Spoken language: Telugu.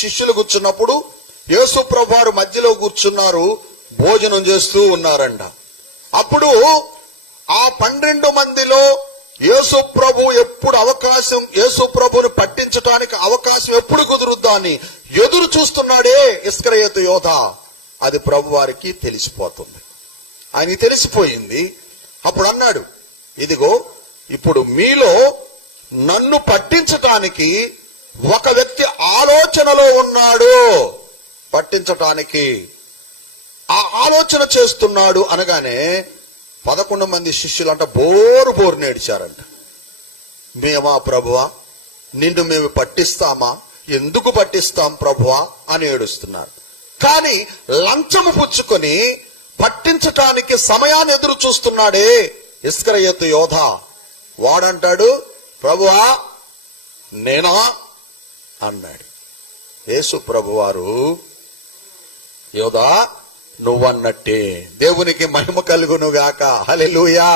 శిష్యులు కూర్చున్నప్పుడు యేసు ప్రభువారు మధ్యలో కూర్చున్నారు, భోజనం చేస్తూ ఉన్నారంట. అప్పుడు ఆ 12 మందిలో యేసు ప్రభు ఎప్పుడు అవకాశం, యేసు ప్రభుని పట్టించడానికి అవకాశం ఎప్పుడు కుదురుద్దా అని ఎదురు చూస్తున్నాడే ఇస్కరియోతు యోధ. అది ప్రభు వారికి తెలిసిపోతుంది, ఆయనకి తెలిసిపోయింది. అప్పుడు అన్నాడు, ఇదిగో ఇప్పుడు మీలో నన్ను పట్టించటానికి ఒక వ్యక్తి ఆలోచనలో ఉన్నాడు, పట్టించటానికి ఆ ఆలోచన చేస్తున్నాడు అనగానే 11 మంది శిష్యులు అంట బోరు నేడిచారంట. మేమా ప్రభువా, నిన్ను మేము పట్టిస్తామా, ఎందుకు పట్టిస్తాం ప్రభువా అని ఏడుస్తున్నారు. కానీ లంచము పుచ్చుకొని పట్టించటానికి సమయాన్ని ఎదురు చూస్తున్నాడే ఇస్కరియోతు యోధ. వాడంటాడు, ప్రభువా నేనా అన్నాడు. యేసు ప్రభువారు, యోధా నువ్వన్నట్టే, దేవునికి మహిమ కలుగును గాక, హల్లెలూయా.